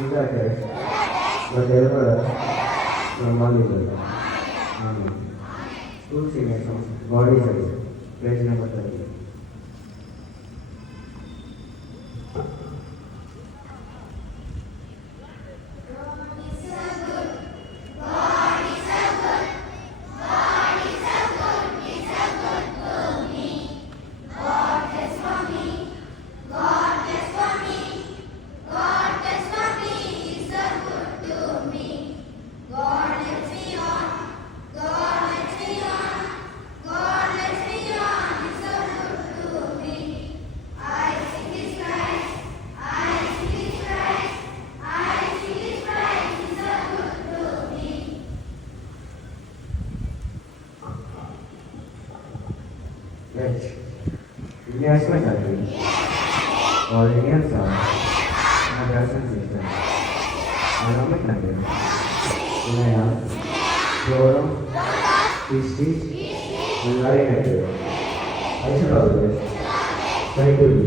Is that right? But deliver from all evil. Amen. School singing songs. God is alive. Page number 30. Yes. India is my country. All Indians are my brothers and sisters. I love my country. When I ask, Goro, History, and Life, I should always try to be.